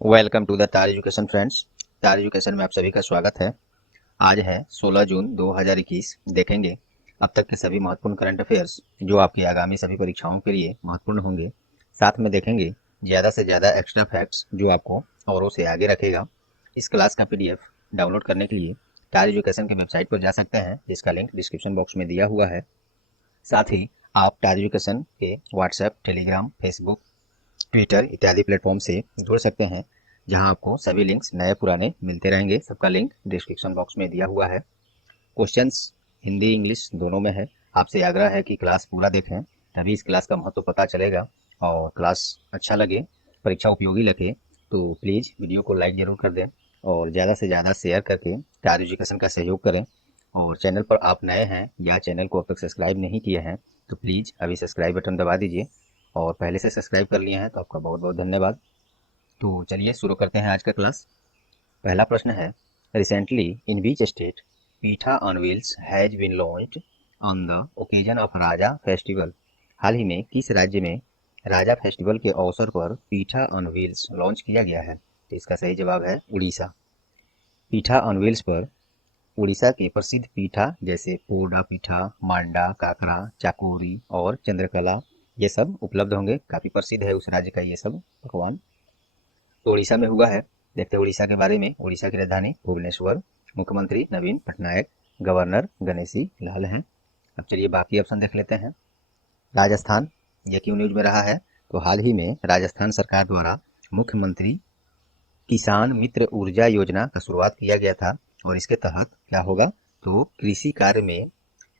Welcome to the तार education friends. तार education में आप सभी का स्वागत है। आज है 16 जून 2021। देखेंगे अब तक के सभी महत्वपूर्ण करंट अफेयर्स जो आपकी आगामी सभी परीक्षाओं के लिए महत्वपूर्ण होंगे। साथ में देखेंगे ज़्यादा से ज़्यादा एक्स्ट्रा फैक्ट्स जो आपको औरों से आगे रखेगा। इस क्लास का PDF डाउनलोड करने के लिए तार एजुकेशन की वेबसाइट पर जा सकते हैं, जिसका लिंक डिस्क्रिप्शन बॉक्स में दिया हुआ है। साथ ही आप तार एजुकेशन के व्हाट्सएप, टेलीग्राम, फेसबुक, ट्विटर इत्यादि प्लेटफॉर्म से जुड़ सकते हैं, जहां आपको सभी लिंक्स नए पुराने मिलते रहेंगे। सबका लिंक डिस्क्रिप्शन बॉक्स में दिया हुआ है। क्वेश्चंस हिंदी इंग्लिश दोनों में है। आपसे आग्रह है कि क्लास पूरा देखें, तभी इस क्लास का महत्व पता चलेगा। और क्लास अच्छा लगे, परीक्षा उपयोगी लगे तो प्लीज़ वीडियो को लाइक ज़रूर कर दें और ज़्यादा से ज़्यादा शेयर करके तार एजुकेशन का सहयोग करें। और चैनल पर आप नए हैं या चैनल को अब तक सब्सक्राइब नहीं किए हैं तो प्लीज़ अभी सब्सक्राइब बटन दबा दीजिए, और पहले से सब्सक्राइब कर लिए हैं तो आपका बहुत बहुत धन्यवाद। तो चलिए शुरू करते हैं आज का क्लास। पहला प्रश्न है, recently in which state pitha on wheels has been launched on the occasion of Raja festival. हाल ही में किस राज्य में राजा फेस्टिवल के अवसर पर पीठा ऑन व्हील्स लॉन्च किया गया है? तो इसका सही जवाब है उड़ीसा। पीठा ऑन व्हील्स पर उड़ीसा के प्रसिद्ध पीठा जैसे पोरडा पीठा, मांडा, काकरा, चाकोरी और चंद्रकला ये सब उपलब्ध होंगे। काफ़ी प्रसिद्ध है उस राज्य का ये सब पकवान। तो उड़ीसा में हुआ है। देखते हैं उड़ीसा के बारे में। उड़ीसा की राजधानी भुवनेश्वर, मुख्यमंत्री नवीन पटनायक, गवर्नर गणेशी लाल हैं। अब चलिए बाकी ऑप्शन देख लेते हैं। राजस्थान, ये क्यों न्यूज में रहा है? तो हाल ही में राजस्थान सरकार द्वारा मुख्यमंत्री किसान मित्र ऊर्जा योजना का शुरुआत किया गया था, और इसके तहत क्या होगा, तो कृषि कार्य में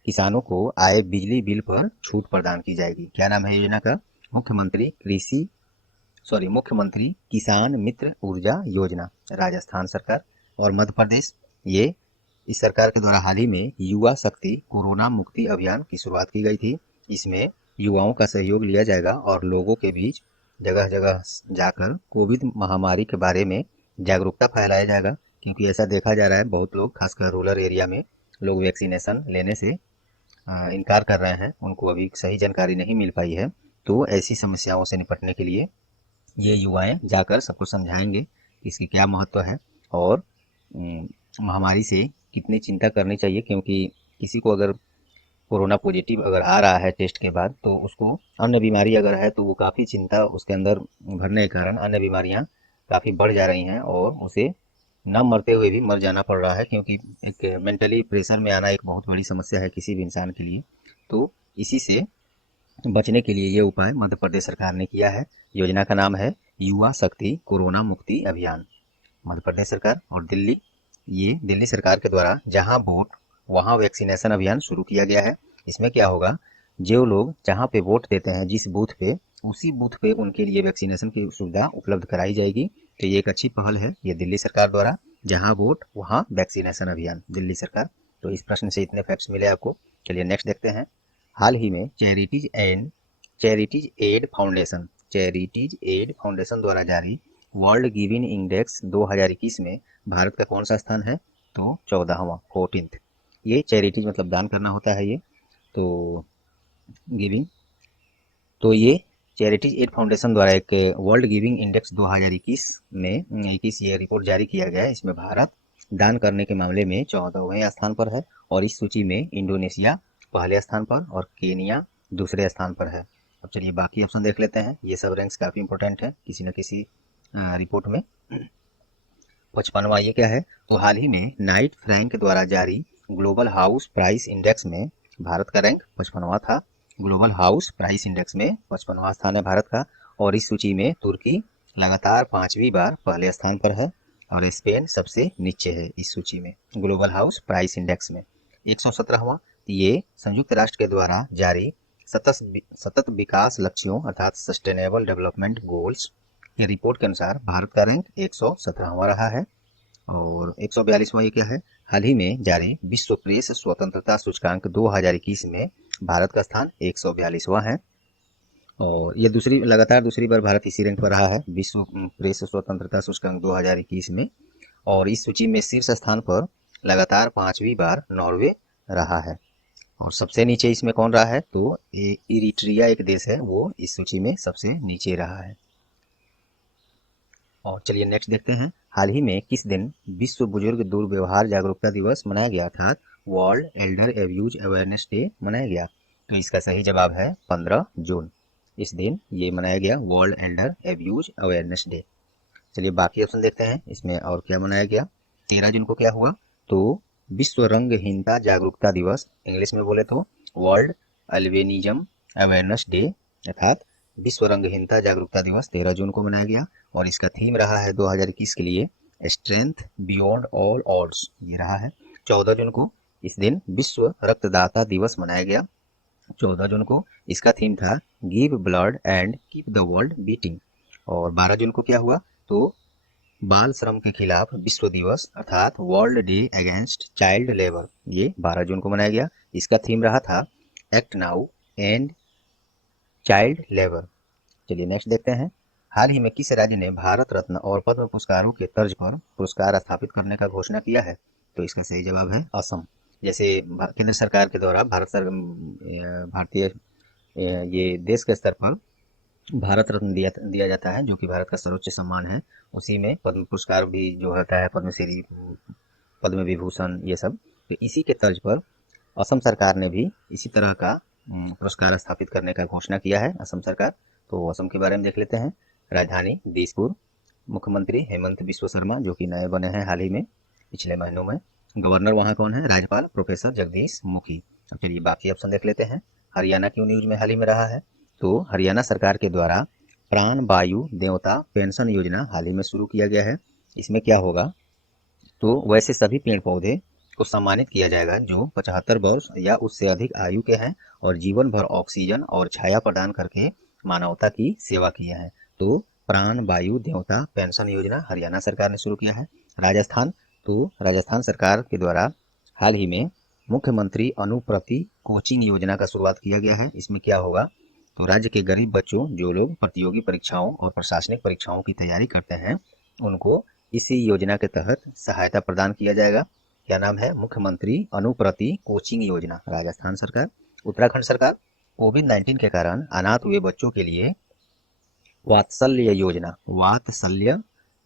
किसानों को आए बिजली बिल पर छूट प्रदान की जाएगी। क्या नाम है योजना का? मुख्यमंत्री किसान मित्र ऊर्जा योजना, राजस्थान सरकार। और मध्य प्रदेश, ये इस सरकार के द्वारा हाल ही में युवा शक्ति कोरोना मुक्ति अभियान की शुरुआत की गई थी। इसमें युवाओं का सहयोग लिया जाएगा और लोगों के बीच जगह जगह जाकर कोविड महामारी के बारे में जागरूकता फैलाया जाएगा, क्योंकि ऐसा देखा जा रहा है बहुत लोग खासकर रूरल एरिया में लोग वैक्सीनेशन लेने से इनकार कर रहे हैं, उनको अभी सही जानकारी नहीं मिल पाई है। तो ऐसी समस्याओं से निपटने के लिए ये युवाएं जाकर सबको समझाएंगे कि इसकी क्या महत्व है और महामारी से कितनी चिंता करनी चाहिए, क्योंकि किसी को अगर कोरोना पॉजिटिव अगर आ रहा है टेस्ट के बाद, तो उसको अन्य बीमारी अगर है तो वो काफ़ी चिंता उसके अंदर भरने के कारण अन्य बीमारियां काफ़ी बढ़ जा रही हैं और उसे न मरते हुए भी मर जाना पड़ रहा है, क्योंकि एक मेंटली प्रेशर में आना एक बहुत बड़ी समस्या है किसी भी इंसान के लिए। तो इसी से बचने के लिए ये उपाय मध्य प्रदेश सरकार ने किया है। योजना का नाम है युवा शक्ति कोरोना मुक्ति अभियान, मध्य प्रदेश सरकार। और दिल्ली, ये दिल्ली सरकार के द्वारा जहां वोट वहां वैक्सीनेशन अभियान शुरू किया गया है। इसमें क्या होगा, जो लोग जहां पे वोट देते हैं जिस बूथ पे, उसी बूथ पे उनके लिए वैक्सीनेशन की सुविधा उपलब्ध कराई जाएगी। तो ये एक अच्छी पहल है ये दिल्ली सरकार द्वारा, जहां वोट वहां वैक्सीनेशन अभियान, दिल्ली सरकार। तो इस प्रश्न से इतने फैक्ट्स मिले आपको। चलिए नेक्स्ट देखते हैं। हाल ही में चैरिटीज एड फाउंडेशन द्वारा जारी वर्ल्ड गिविंग इंडेक्स 2021 में भारत का कौन सा स्थान है? तो 14वां, 14th। ये चैरिटीज मतलब दान करना होता है ये, तो गिविंग। तो ये चैरिटीज एड फाउंडेशन द्वारा एक वर्ल्ड गिविंग इंडेक्स 2021 में 21 ये रिपोर्ट जारी किया गया है। इसमें भारत दान करने के मामले में 14वें स्थान पर है, और इस सूची में इंडोनेशिया पहले स्थान पर और केनिया दूसरे स्थान पर है। अब चलिए बाकी ऑप्शन देख लेते हैं। ये सब रैंक्स काफ़ी इंपॉर्टेंट है किसी न किसी रिपोर्ट में। 55वां ये क्या है, तो हाल ही में नाइट फ्रैंक द्वारा जारी ग्लोबल हाउस प्राइस इंडेक्स में भारत का रैंक 55वां था। ग्लोबल हाउस प्राइस इंडेक्स में 55वां स्थान है भारत का। और इस सूची में तुर्की लगातार 5वीं बार पहले स्थान पर है, और स्पेन सबसे नीचे है इस सूची में ग्लोबल हाउस प्राइस इंडेक्स में। 117वां, ये संयुक्त राष्ट्र के द्वारा जारी सतत विकास लक्ष्यों अर्थात सस्टेनेबल डेवलपमेंट गोल्स के रिपोर्ट के अनुसार भारत का रैंक 117वां रहा है। और 142वां ये क्या है, हाल ही में जारी विश्व प्रेस स्वतंत्रता सूचकांक 2021 में भारत का स्थान 142वां है। और ये लगातार दूसरी बार भारत इसी रैंक पर रहा है विश्व प्रेस स्वतंत्रता सूचकांक 2021 में। और इस सूची में शीर्ष स्थान पर लगातार 5वीं बार नॉर्वे रहा है। और सबसे नीचे इसमें कौन रहा है, तो इरिट्रिया एक देश है, वो इस सूची में सबसे नीचे रहा है। और चलिए नेक्स्ट देखते हैं, हाल ही में किस दिन विश्व बुजुर्ग दुर्व्यवहार जागरूकता दिवस मनाया गया, अर्थात world Elder abuse awareness day मनाया गया। तो इसका सही जवाब है 15 जून। इस दिन ये मनाया गया world Elder abuse awareness day. चलिए बाकी ऑप्शन देखते हैं, इसमें और क्या मनाया गया। 13 जून को क्या हुआ, तो विश्व रंगहीनता जागरूकता दिवस, इंग्लिश में बोले तो वर्ल्ड अल्बिनिज्म अवेयरनेस डे, अर्थात विश्व रंगहीनता जागरूकता दिवस 13 जून को मनाया गया। और इसका थीम रहा है 2021 के लिए स्ट्रेंथ बियॉन्ड ऑल ऑड्स, ये रहा है। 14 जून को इस दिन विश्व रक्तदाता दिवस मनाया गया। 14 जून को इसका थीम था give blood and keep the world beating. और 12 जून को क्या हुआ, तो बाल श्रम के खिलाफ विश्व दिवस, अर्थात world day against child labour, ये 12 जून को मनाया गया। इसका थीम रहा था act now and child labour. चलिए नेक्स्ट देखते हैं, हाल ही में किस राज्य ने भारत रत्न और पद्म पुरस्कारों के तर्ज पर पुरस्कार स्थापित करने का घोषणा किया है, तो इसका सही जवाब है असम। जैसे केंद्र सरकार के द्वारा भारतीय ये देश के स्तर पर भारत रत्न दिया जाता है, जो कि भारत का सर्वोच्च सम्मान है। उसी में पद्म पुरस्कार भी जो होता है, पद्मश्री, पद्म विभूषण, ये सब। तो इसी के तर्ज पर असम सरकार ने भी इसी तरह का पुरस्कार स्थापित करने का घोषणा किया है, असम सरकार। तो असम के बारे में देख लेते हैं, राजधानी दिसपुर, मुख्यमंत्री हेमंत बिस्व शर्मा, जो कि नए बने हैं हाल ही में पिछले महीनों में। गवर्नर वहाँ कौन है, राज्यपाल प्रोफेसर जगदीश मुखी। तो चलिए बाकी ऑप्शन देख लेते हैं, हरियाणा क्यों न्यूज में हाल ही में रहा है, तो हरियाणा सरकार के द्वारा प्राण वायु देवता पेंशन योजना हाल ही में शुरू किया गया है। इसमें क्या होगा, तो वैसे सभी पेड़ पौधे को सम्मानित किया जाएगा जो 75 वर्ष या उससे अधिक आयु के हैं और जीवन भर ऑक्सीजन और छाया प्रदान करके मानवता की सेवा किए हैं। तो प्राण वायु देवता पेंशन योजना हरियाणा सरकार ने शुरू किया है। राजस्थान, तो राजस्थान सरकार के द्वारा हाल ही में मुख्यमंत्री अनुप्रति कोचिंग योजना का शुरुआत किया गया है। इसमें क्या होगा, तो राज्य के गरीब बच्चों जो लोग प्रतियोगी परीक्षाओं और प्रशासनिक परीक्षाओं की तैयारी करते हैं, उनको इसी योजना के तहत सहायता प्रदान किया जाएगा। क्या नाम है, मुख्यमंत्री अनुप्रति कोचिंग योजना, राजस्थान सरकार। उत्तराखंड सरकार, कोविड-19 के कारण अनाथ हुए बच्चों के लिए वात्सल्य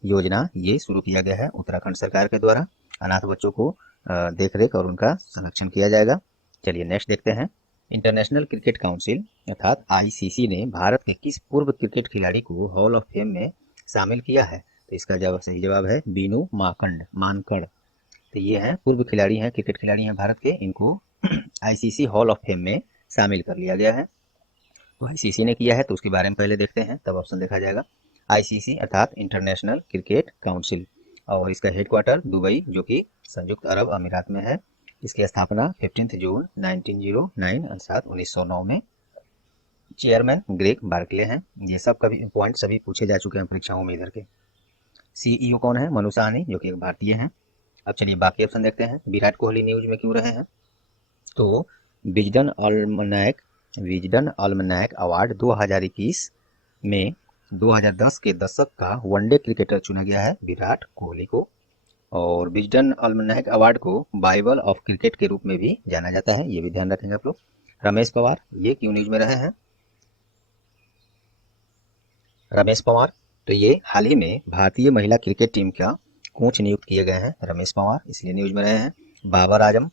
योजना ये शुरू किया गया है उत्तराखंड सरकार के द्वारा। अनाथ बच्चों को देखरेख और उनका संरक्षण किया जाएगा। चलिए नेक्स्ट देखते हैं, इंटरनेशनल क्रिकेट काउंसिल अर्थात आईसीसी ने भारत के किस पूर्व क्रिकेट खिलाड़ी को हॉल ऑफ फेम में शामिल किया है, तो इसका सही जवाब है बीनू मानकड़। तो ये हैं पूर्व खिलाड़ी हैं, क्रिकेट खिलाड़ी हैं भारत के, इनको आईसीसी हॉल ऑफ फेम में शामिल कर लिया गया है। तो आईसीसी ने किया है, तो उसके बारे में पहले देखते हैं, तब ऑप्शन देखा जाएगा। आईसीसी अर्थात इंटरनेशनल क्रिकेट काउंसिल, और इसका हेडक्वार्टर दुबई, जो कि संयुक्त अरब अमीरात में है। इसकी स्थापना 15 जून 1909 अर्थात 1909 में। चेयरमैन ग्रेग बार्कले हैं। ये सब कभी पॉइंट सभी पूछे जा चुके हैं परीक्षाओं में इधर के। सीईओ कौन है, मनु साहनी, जो कि एक भारतीय हैं। अब चलिए बाकी ऑप्शन देखते हैं, विराट कोहली न्यूज में क्यों रहे हैं, तो विजडन अल्मनैक अवार्ड 2021 में 2010 के दशक का वनडे क्रिकेटर चुना गया है विराट कोहली को। और विजडन अल्मनैक अवार्ड को बाइबल ऑफ क्रिकेट के रूप में भी जाना जाता है, ये भी ध्यान रखेंगे आप लोग। रमेश पवार, ये क्यों न्यूज में रहे हैं, रमेश पवार, तो ये हाल ही में भारतीय महिला क्रिकेट टीम का कोच नियुक्त किए गए हैं रमेश पवार, इसलिए न्यूज में रहे हैं। बाबर आजम,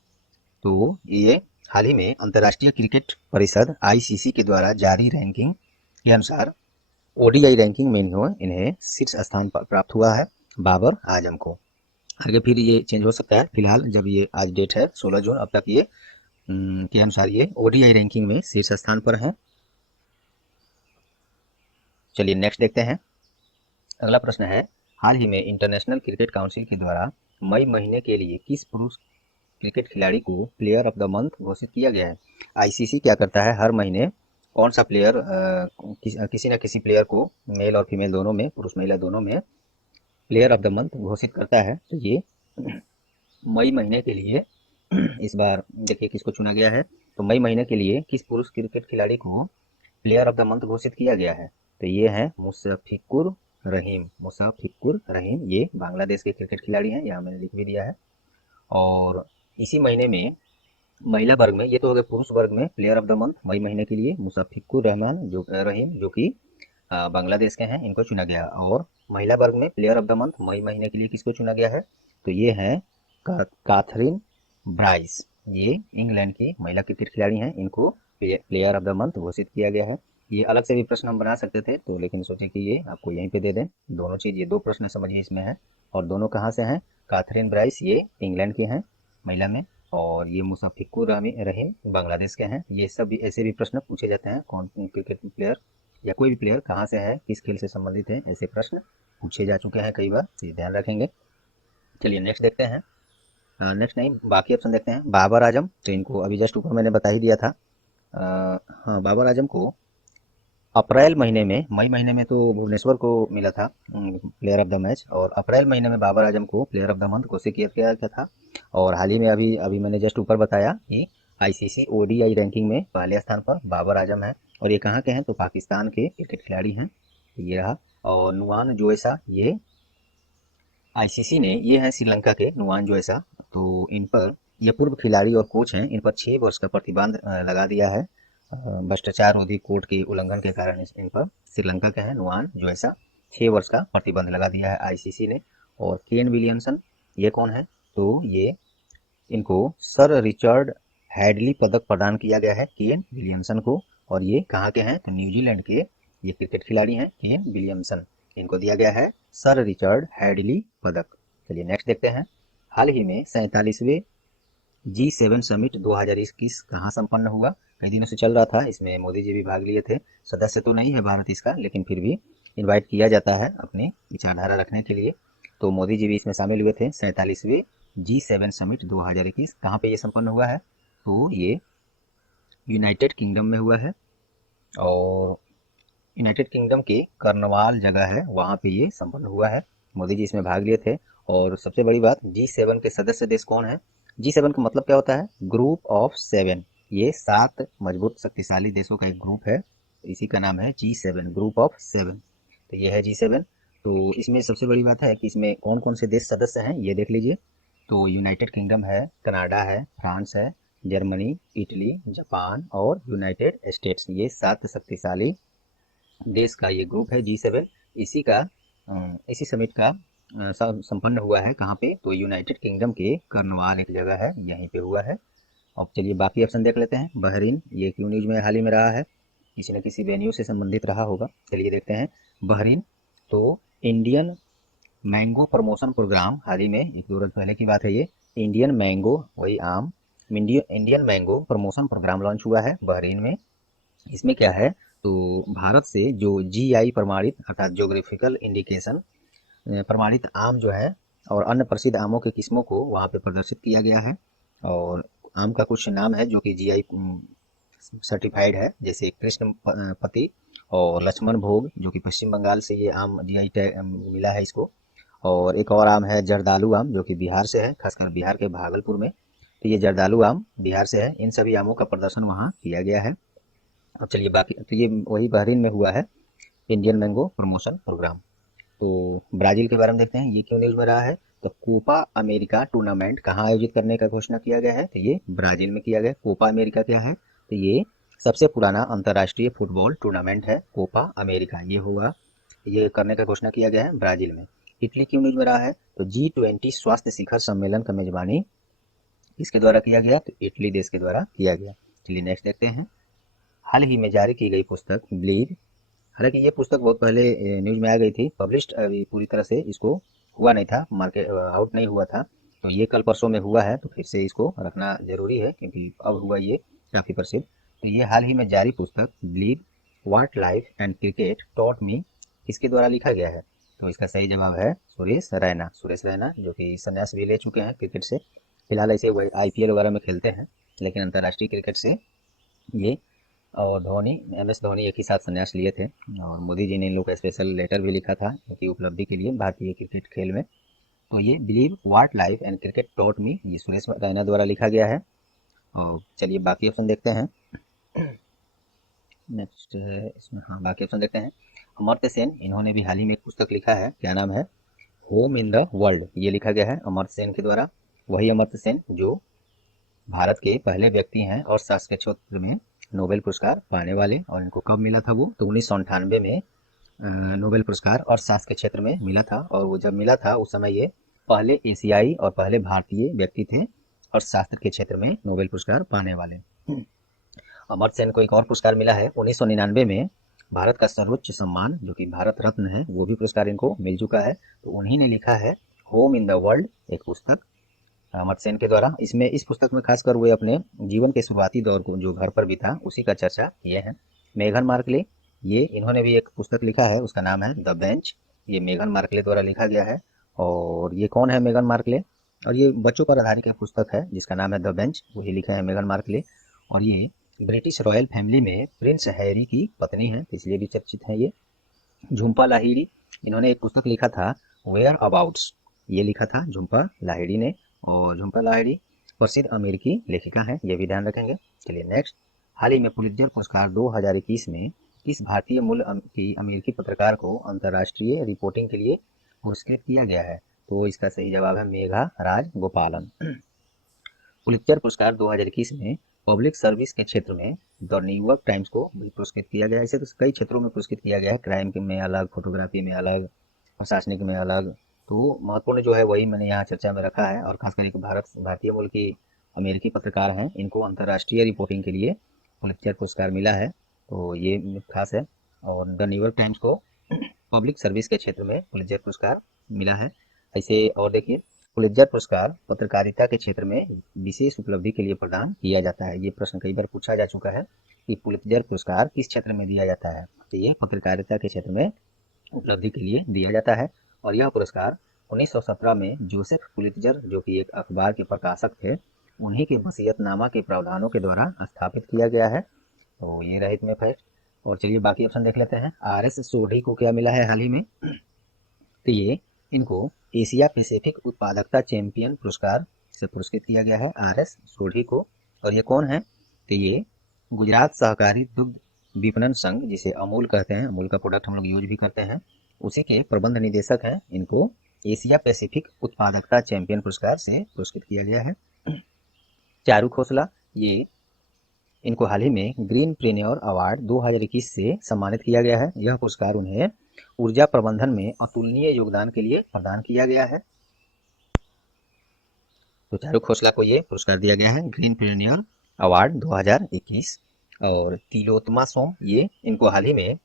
तो ये हाल ही में अंतर्राष्ट्रीय क्रिकेट परिषद आईसीसी के द्वारा जारी रैंकिंग के अनुसार ओडीआई रैंकिंग में इन्हें शीर्ष स्थान पर प्राप्त हुआ है बाबर आजम को। आगे फिर ये चेंज हो सकता है, फिलहाल जब ये आज डेट है 16 जून, अब तक ये के अनुसार ये ओडीआई रैंकिंग में शीर्ष स्थान पर है। चलिए नेक्स्ट देखते हैं, अगला प्रश्न है, हाल ही में इंटरनेशनल क्रिकेट काउंसिल के द्वारा मई महीने के लिए किस पुरुष क्रिकेट खिलाड़ी को प्लेयर ऑफ द मंथ घोषित किया गया है। आईसीसी क्या करता है, हर महीने कौन सा प्लेयर किसी न किसी प्लेयर को, मेल और फीमेल दोनों में, पुरुष महिला दोनों में, प्लेयर ऑफ द मंथ घोषित करता है। तो ये मई महीने के लिए इस बार देखिए किसको चुना गया है, तो मई महीने के लिए किस पुरुष क्रिकेट खिलाड़ी को प्लेयर ऑफ द मंथ घोषित किया गया है, तो ये है मुशफिकुर रहीम। ये बांग्लादेश के क्रिकेट खिलाड़ी हैं, यहाँ मैंने लिख भी दिया है। और इसी महीने में महिला वर्ग में, ये तो हो गए पुरुष वर्ग में, प्लेयर ऑफ द मंथ मई महीने के लिए मुशफ़िकुर रहमान जो रहीम जो कि बांग्लादेश के हैं, इनको चुना गया। और महिला वर्ग में प्लेयर ऑफ द मंथ मई महीने के लिए किसको चुना गया है, तो ये है काथरीन ब्राइस। ये इंग्लैंड की महिला क्रिकेट खिलाड़ी हैं, इनको प्लेयर ऑफ द मंथ घोषित किया गया है। ये अलग से भी प्रश्न हम बना सकते थे, तो लेकिन सोचे कि ये आपको यहीं पे दे दें। दोनों चीज़, ये दो प्रश्न समझिए इसमें है, और दोनों कहाँ से हैं। काथरीन ब्राइस ये इंग्लैंड के हैं महिला में, और ये मुशफ़िकुर रहीम बांग्लादेश के हैं। ये सब भी ऐसे भी प्रश्न पूछे जाते हैं, कौन क्रिकेट प्लेयर या कोई भी प्लेयर कहाँ से है, किस खेल से संबंधित है, ऐसे प्रश्न पूछे जा चुके हैं कई बार, तो ये ध्यान रखेंगे। चलिए नेक्स्ट देखते हैं। नेक्स्ट नहीं, बाकी ऑप्शन देखते हैं। बाबर आजम, तो इनको अभी जस्ट ऊपर मैंने बता ही दिया था। हाँ, बाबर आजम को अप्रैल महीने में, मई महीने में तो भुवनेश्वर को मिला था प्लेयर ऑफ द मैच, और अप्रैल महीने में बाबर आजम को प्लेयर ऑफ द मंथ घोषित किया गया था। और हाल ही में अभी अभी मैंने जस्ट ऊपर बताया कि आईसीसी ओडीआई रैंकिंग में पहले स्थान पर बाबर आजम है। और ये कहाँ के हैं, तो पाकिस्तान के क्रिकेट खिलाड़ी हैं, ये रहा। और नुआन जोएसा, ये आईसीसी ने, ये है श्रीलंका के नुआन जोएसा, तो इन पर, ये पूर्व खिलाड़ी और कोच हैं, इन पर 6 वर्ष का प्रतिबंध लगा दिया है भ्रष्टाचार रोधी कोड के उल्लंघन के कारण। इन पर, श्रीलंका के हैं नुआन जोएसा, 6 वर्ष का प्रतिबंध लगा दिया है आईसीसी ने। और केन विलियमसन, ये कौन है, तो ये, इनको सर रिचर्ड हैडली पदक प्रदान किया गया है केन विलियमसन को। और ये कहाँ के हैं, तो न्यूजीलैंड के ये क्रिकेट खिलाड़ी हैं केन विलियमसन, इनको दिया गया है सर रिचर्ड हैडली पदक। चलिए नेक्स्ट देखते हैं। हाल ही में 47वें G7 समिट 2021 कहाँ संपन्न हुआ। कई दिनों से चल रहा था, इसमें मोदी जी भी भाग लिए थे। सदस्य तो नहीं है भारत इसका, लेकिन फिर भी इनवाइट किया जाता है अपनी विचारधारा रखने के लिए, तो मोदी जी भी इसमें शामिल हुए थे। 47वें G7 समिट 2021 कहाँ पे ये संपन्न हुआ है, तो ये यूनाइटेड किंगडम में हुआ है। और यूनाइटेड किंगडम की कर्नवाल जगह है, वहाँ पे ये संपन्न हुआ है। मोदी जी इसमें भाग लिए थे। और सबसे बड़ी बात, G7 के सदस्य देश कौन है। G7 का मतलब क्या होता है, ग्रुप ऑफ 7। ये 7 मजबूत शक्तिशाली देशों का एक ग्रुप है, इसी का नाम है G7, ग्रुप ऑफ 7। तो ये है G7। तो इसमें सबसे बड़ी बात है कि इसमें कौन कौन से देश सदस्य हैं, ये देख लीजिए। तो यूनाइटेड किंगडम है, कनाडा है, फ्रांस है, जर्मनी, इटली, जापान और यूनाइटेड स्टेट्स, ये 7 शक्तिशाली देश का ये ग्रुप है G7। इसी का इसी समिट का संपन्न हुआ है कहाँ पे, तो यूनाइटेड किंगडम के कर्नवाल एक जगह है, यहीं पे हुआ है। अब चलिए बाकी ऑप्शन देख लेते हैं। बहरीन, ये क्यों न्यूज में हाल ही में रहा है, किसी न किसी वेन्यू से संबंधित रहा होगा। चलिए देखते हैं बहरीन। तो इंडियन मैंगो प्रमोशन प्रोग्राम, हाल ही में 1-2 रोज पहले की बात है ये, इंडियन मैंगो, वही आम, Indian mango promotion program launch हुआ है बहरीन में। इसमें क्या है, तो भारत से जो जीआई प्रमाणित, अर्थात ज्योग्राफिकल इंडिकेशन प्रमाणित आम जो है, और अन्य प्रसिद्ध आमों के किस्मों को वहाँ पे प्रदर्शित किया गया है। और आम का कुछ नाम है जो कि जीआई सर्टिफाइड है, जैसे कृष्ण पति और लक्ष्मण भोग, जो कि पश्चिम बंगाल से ये आम जीआई टैग मिला है इसको। और एक और आम है जर्दालू आम, जो कि बिहार से है, खासकर बिहार के भागलपुर में। तो ये जर्दालू आम बिहार से है। इन सभी आमों का प्रदर्शन वहाँ किया गया है। अब चलिए बाकी, तो ये वही बहरीन में हुआ है इंडियन मैंगो प्रमोशन प्रोग्राम। तो ब्राजील के बारे में देखते हैं, ये क्यों न्यूज में रहा है, तो कोपा अमेरिका टूर्नामेंट कहाँ आयोजित करने का घोषणा किया गया है, तो ये ब्राजील में किया गया। कोपा अमेरिका क्या है, तो ये सबसे पुराना अंतर्राष्ट्रीय फुटबॉल टूर्नामेंट है कोपा अमेरिका, ये होगा, ये करने का घोषणा किया गया है ब्राजील में। इटली क्यों न्यूज में रहा है, तो G20 स्वास्थ्य शिखर सम्मेलन का मेजबानी किसके द्वारा किया गया, तो इटली देश के द्वारा किया गया। चलिए नेक्स्ट देखते हैं। हाल ही में जारी की गई पुस्तक ब्लीड, हालांकि ये पुस्तक बहुत पहले न्यूज में आ गई थी, पब्लिश्ड अभी पूरी तरह से इसको हुआ नहीं था, मार्केट आउट नहीं हुआ था, तो ये कल परसों में हुआ है, तो फिर से इसको रखना जरूरी है क्योंकि अब हुआ ये काफ़ी प्रसिद्ध। तो ये हाल ही में जारी पुस्तक bleed what life and cricket taught me किसके द्वारा लिखा गया है, तो इसका सही जवाब है सुरेश रैना। सुरेश रैना जो कि संन्यास भी ले चुके हैं क्रिकेट से, फिलहाल ऐसे वही आईपीएल वगैरह में खेलते हैं, लेकिन अंतर्राष्ट्रीय क्रिकेट से ये, और धोनी, MS धोनी एक ही साथ संन्यास लिए थे। और मोदी जी ने इन लोग का स्पेशल लेटर भी लिखा था उनकी उपलब्धि के लिए भारतीय क्रिकेट खेल में। तो ये believe what life and cricket taught me, ये सुरेश रैना द्वारा लिखा गया है। और चलिए बाकी ऑप्शन देखते हैं। नेक्स्ट है इसमें, हाँ बाकी ऑप्शन देखते हैं। अमर्त्य सेन, इन्होंने भी हाल ही में एक पुस्तक लिखा है, क्या नाम है, होम इन द वर्ल्ड, ये लिखा गया है अमर्त्य सेन के द्वारा। वही अमर्त्य सेन जो भारत के पहले व्यक्ति हैं और शास्त्र के क्षेत्र में नोबेल पुरस्कार पाने वाले। और इनको कब मिला था वो, तो 1998 में नोबेल पुरस्कार और शास्त्र के क्षेत्र में मिला था। और वो जब मिला था उस समय ये पहले एशियाई और पहले भारतीय व्यक्ति थे और शास्त्र के क्षेत्र में नोबेल पुरस्कार पाने वाले। अमर्त्य सेन को एक और पुरस्कार मिला है 1999 में, भारत का सर्वोच्च सम्मान जो कि भारत रत्न है, वो भी पुरस्कार इनको मिल चुका है। तो उन्हीं ने लिखा है होम इन द वर्ल्ड, एक पुस्तक अमर्त्य सेन के द्वारा। इसमें इस पुस्तक में खासकर वे अपने जीवन के शुरुआती दौर को जो घर पर बीता उसी का चर्चा किए हैं। मेघन मार्कले, ये इन्होंने भी एक पुस्तक लिखा है, उसका नाम है द बेंच। ये मेघन मार्कले द्वारा लिखा गया है। और ये कौन है मेघन मार्कले, और ये बच्चों पर आधारित एक पुस्तक है जिसका नाम है द बेंच, वही लिखा है मेघन मार्कले। और ये ब्रिटिश रॉयल फैमिली में प्रिंस हैरी की पत्नी है, इसलिए भी चर्चित है ये। झुम्पा लाहिड़ी, इन्होंने एक पुस्तक लिखा था वेयर अबाउट्स, ये लिखा था झुम्पा लाहिड़ी ने। और झुम्पा लाहिड़ी प्रसिद्ध अमेरिकी लेखिका हैं, ये भी ध्यान रखेंगे। चलिए नेक्स्ट, हाल ही में पुलित्जर पुरस्कार 2021 में किस भारतीय मूल की अमेरिकी पत्रकार को अंतर्राष्ट्रीय रिपोर्टिंग के लिए पुरस्कृत किया गया है, तो इसका सही जवाब है मेघा राजगोपालन। पुलित्जर पुरस्कार 2021 में पब्लिक सर्विस के क्षेत्र में द न्यूयॉर्क टाइम्स को भी पुरस्कृत किया गया है। इसे तो कई क्षेत्रों में पुरस्कृत किया गया है, क्राइम में अलग, फोटोग्राफी में अलग, प्रशासनिक में अलग। तो महत्वपूर्ण जो है वही मैंने यहाँ चर्चा में रखा है। और खास करके भारतीय मूल की अमेरिकी पत्रकार हैं, इनको अंतर्राष्ट्रीय रिपोर्टिंग के लिए पुलित्जर पुरस्कार मिला है, तो ये खास है। और द न्यूयॉर्क टाइम्स को पब्लिक सर्विस के क्षेत्र में पुलित्जर पुरस्कार मिला है। ऐसे और देखिए, पुलित्जर पुरस्कार पत्रकारिता के क्षेत्र में विशेष उपलब्धि के लिए प्रदान किया जाता है। ये प्रश्न कई बार पूछा जा चुका है कि पुलित्जर पुरस्कार किस क्षेत्र में दिया जाता है, तो ये पत्रकारिता के क्षेत्र में उपलब्धि के लिए दिया जाता है। और यह पुरस्कार 1917 में जोसेफ पुलित्जर जो कि एक अखबार के प्रकाशक थे, उन्हीं के वसीयतनामा के प्रावधानों के द्वारा स्थापित किया गया है। तो ये रहे इसमें फैक्ट। और चलिए बाकी ऑप्शन देख लेते हैं। RS सोढ़ी को क्या मिला है हाल ही में, तो ये इनको एशिया पैसिफिक उत्पादकता चैंपियन पुरस्कार से पुरस्कृत किया गया है, RS सोढ़ी को। और ये कौन है, तो ये गुजरात सहकारी दुग्ध विपणन संघ, जिसे अमूल कहते हैं, अमूल का प्रोडक्ट हम लोग यूज भी करते हैं, उसी के प्रबंध निदेशक हैं। इनको एशिया पैसिफिक उत्पादकता चैंपियन पुरस्कार से पुरस्कृत किया गया है। चारू खोसला, ये इनको हाल ही में ग्रीन प्रीनियर अवार्ड 2021 से सम्मानित किया गया है। यह पुरस्कार उन्हें ऊर्जा प्रबंधन में अतुलनीय योगदान के लिए प्रदान किया गया है। तो चारू खोसला को ये पुरस्कार दिया गया है ग्रीन प्रीनियर अवार्ड 2021। और तिलोत्तमा सोम, ये इनको हाल ही में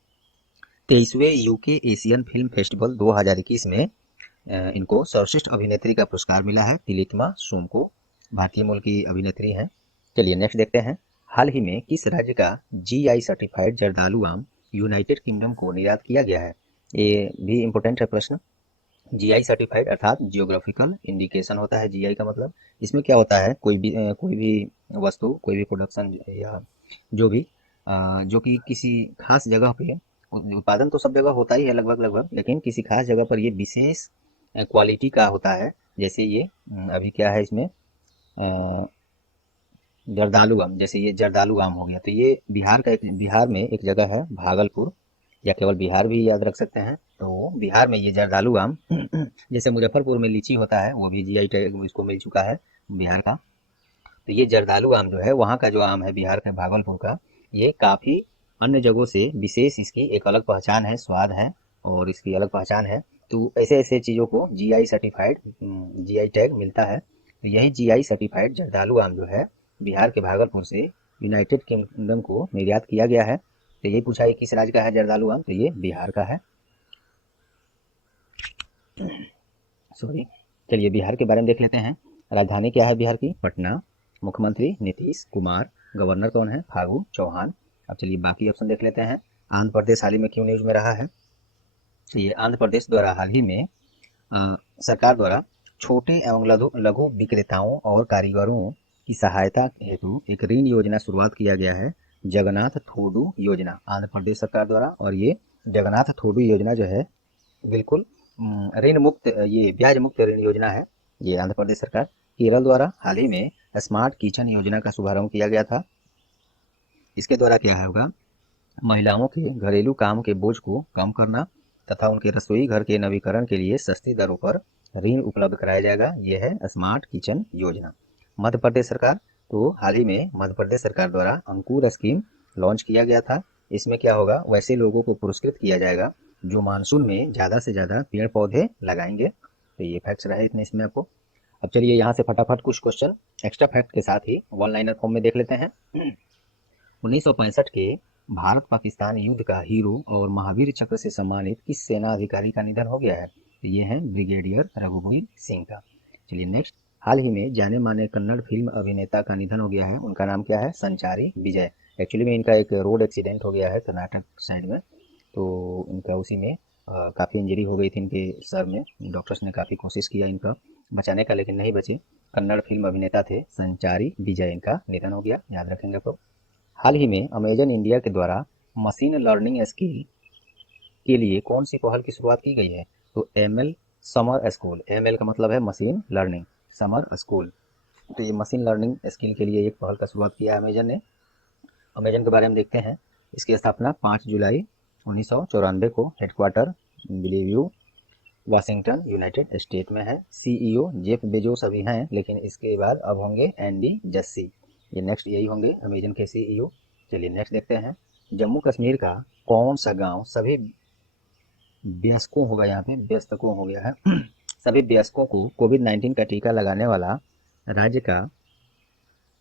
23वें यूके एशियन फिल्म फेस्टिवल 2021 में इनको सर्वश्रेष्ठ अभिनेत्री का पुरस्कार मिला है। तिलोत्तमा सोम को, भारतीय मूल की अभिनेत्री हैं। चलिए नेक्स्ट देखते हैं, हाल ही में किस राज्य का GI सर्टिफाइड जर्दालू आम यूनाइटेड किंगडम को निर्यात किया गया है। ये भी इम्पोर्टेंट है प्रश्न। GI सर्टिफाइड अर्थात जियोग्राफिकल इंडिकेशन होता है GI का मतलब। इसमें क्या होता है, कोई भी वस्तु, कोई भी प्रोडक्शन या जो भी जो कि किसी खास जगह पे, उत्पादन तो सब जगह होता ही है लगभग, लेकिन किसी खास जगह पर ये विशेष क्वालिटी का होता है। जैसे ये अभी क्या है इसमें जर्दालू आम, जैसे ये जर्दालू आम हो गया, तो ये बिहार में एक जगह है भागलपुर, या केवल बिहार भी याद रख सकते हैं। तो बिहार में ये जर्दालू आम जैसे मुजफ्फरपुर में लीची होता है, वो भी GI टैग इसको मिल चुका है बिहार का। तो ये जर्दालू आम जो है वहाँ का जो आम है बिहार के भागलपुर का, ये काफ़ी अन्य जगहों से विशेष, इसकी एक अलग पहचान है, स्वाद है और इसकी अलग पहचान है। तो ऐसे ऐसे चीज़ों को GI सर्टिफाइड GI टैग मिलता है। तो यही GI सर्टिफाइड जर्दालू आम जो है बिहार के भागलपुर से यूनाइटेड किंगडम को निर्यात किया गया है। तो यही पूछा है किस राज्य का है जर्दालू आम, तो ये बिहार का है। सॉरी, चलिए बिहार के बारे में देख लेते हैं। राजधानी क्या है बिहार की, पटना। मुख्यमंत्री नीतीश कुमार। गवर्नर कौन है, फागू चौहान। अब चलिए बाकी ऑप्शन देख लेते हैं। आंध्र प्रदेश हाल ही में क्यों न्यूज में रहा है, तो ये आंध्र प्रदेश द्वारा हाल ही में सरकार द्वारा छोटे एवं लघु विक्रेताओं और कारीगरों की सहायता हेतु एक ऋण योजना शुरुआत किया गया है, जगन्नाथ थोडू योजना, आंध्र प्रदेश सरकार द्वारा। और ये जगन्नाथ थोडू योजना जो है बिल्कुल ऋण मुक्त, ये ब्याज मुक्त ऋण योजना है, ये आंध्र प्रदेश सरकार। केरल द्वारा हाल ही में स्मार्ट किचन योजना का शुभारंभ किया गया था। इसके द्वारा क्या होगा, महिलाओं के घरेलू काम के बोझ को कम करना तथा उनके रसोई घर के नवीकरण के लिए सस्ती दरों पर ऋण उपलब्ध कराया जाएगा। ये है स्मार्ट किचन योजना। मध्य प्रदेश सरकार, तो हाल ही में मध्य प्रदेश सरकार द्वारा अंकुर स्कीम लॉन्च किया गया था। इसमें क्या होगा, वैसे लोगों को पुरस्कृत किया जाएगा जो मानसून में ज़्यादा से ज़्यादा पेड़ पौधे लगाएंगे। तो ये फैक्ट्स रहे इतने इसमें आपको। अब चलिए यहाँ से फटाफट कुछ क्वेश्चन एक्स्ट्रा फैक्ट के साथ ही वन लाइनर फॉर्म में देख लेते हैं। 1965 के भारत पाकिस्तान युद्ध का हीरो और महावीर चक्र से सम्मानित किस सेना अधिकारी का निधन हो गया है? तो ये है ब्रिगेडियर रघुवीर सिंह का। चलिए नेक्स्ट, हाल ही में जाने माने कन्नड़ फिल्म अभिनेता का निधन हो गया है, उनका नाम क्या है? संचारी विजय। एक्चुअली में इनका एक रोड एक्सीडेंट हो गया है कर्नाटक साइड में, तो इनका उसी में काफ़ी इंजरी हो गई थी इनके सर में। डॉक्टर्स ने काफ़ी कोशिश किया इनका बचाने का, लेकिन नहीं बचे। कन्नड़ फिल्म अभिनेता थे संचारी विजय, इनका निधन हो गया, याद रखेंगे आप लोग। हाल ही में अमेजन इंडिया के द्वारा मशीन लर्निंग स्किल के लिए कौन सी पहल की शुरुआत की गई है? तो ML समर स्कूल। ML का मतलब है मशीन लर्निंग, समर स्कूल। तो ये मशीन लर्निंग स्किल के लिए एक पहल का शुरुआत किया है अमेजन ने। अमेजन के बारे में देखते हैं। इसकी स्थापना 5 जुलाई 1994 को हेडक्वार्टर बिलीव्यू वाशिंगटन यूनाइटेड स्टेट में है। CEO जेफ बेजोस अभी हैं, लेकिन इसके बाद अब होंगे एंडी जस्सी। ये नेक्स्ट यही होंगे अमेजन के CEO। चलिए नेक्स्ट देखते हैं। जम्मू कश्मीर का कौन सा गांव सभी वयस्कों होगा, यहाँ पे व्यस्तकों हो गया है सभी वयस्कों को कोविड-19 का टीका लगाने वाला राज्य का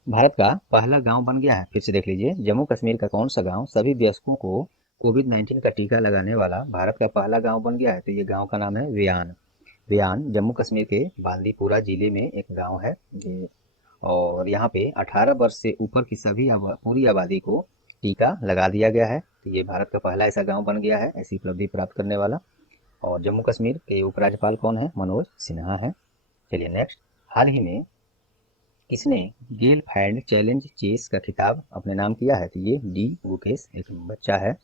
भारत का पहला गांव बन गया है? फिर से देख लीजिए, जम्मू कश्मीर का कौन सा गांव सभी वयस्कों को कोविड-19 का टीका लगाने वाला भारत का पहला गांव बन गया है? तो ये गांव का नाम है वियान। वियान जम्मू कश्मीर के बांदीपुरा जिले में एक गांव है ये, और यहाँ पे 18 वर्ष से ऊपर की सभी पूरी आबादी को टीका लगा दिया गया है। तो ये भारत का पहला ऐसा गांव बन गया है ऐसी उपलब्धि प्राप्त करने वाला। और जम्मू कश्मीर के उपराज्यपाल कौन है? मनोज सिन्हा है। चलिए नेक्स्ट, हाल ही में किसने गेल फैंड चैलेंज चेस का खिताब अपने नाम किया है? तो ये डी गुकेश, एक बच्चा है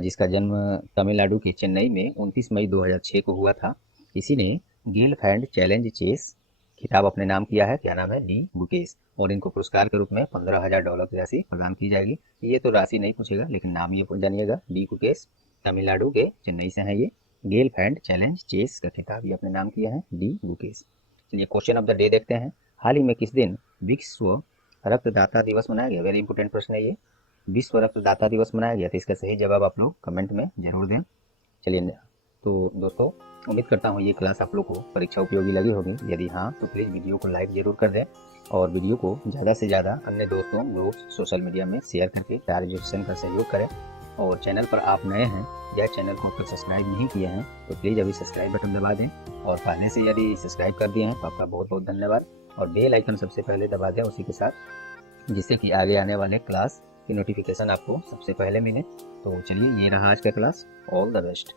जिसका जन्म तमिलनाडु के चेन्नई में 29 मई 2006 को हुआ था। इसी ने गेल फैंड चैलेंज चेस खिताब अपने नाम किया है। क्या नाम है? डी गुकेश। और इनको पुरस्कार के रूप में $15,000 की राशि प्रदान की जाएगी। ये तो राशि नहीं पूछेगा, लेकिन नाम ये जानिएगा, डी गुकेश, तमिलनाडु के चेन्नई से है ये। गेल फैंड चैलेंज चेस का खिताब ये अपने नाम किया है डी गुकेश। चलिए क्वेश्चन ऑफ द डे देखते हैं। हाल ही में किस दिन विश्व रक्तदाता दिवस मनाया गया? वेरी इंपॉर्टेंट प्रश्न है ये। विश्व रक्तदाता दिवस मनाया गया, तो इसका सही जवाब आप लोग कमेंट में जरूर दें। चलिए तो दोस्तों, उम्मीद करता हूँ ये क्लास आप लोग को परीक्षा उपयोगी लगी होगी। यदि हाँ तो प्लीज़ वीडियो को लाइक जरूर कर दें और वीडियो को ज़्यादा से ज़्यादा अन्य दोस्तों, ग्रुप्स, सोशल मीडिया में शेयर करके टायर एजुकेशन का सहयोग करें। और चैनल पर आप नए हैं या चैनल को अब तक सब्सक्राइब नहीं किए हैं तो प्लीज़ अभी सब्सक्राइब बटन दबा दें। और पहले से यदि सब्सक्राइब कर दिए हैं तो आपका बहुत बहुत धन्यवाद। और बेल आइकन सबसे पहले दबा दें उसी के साथ, जिससे कि आगे आने वाले क्लास की नोटिफिकेशन आपको सबसे पहले मिले। तो चलिए, ये रहा आज का क्लास। All the best.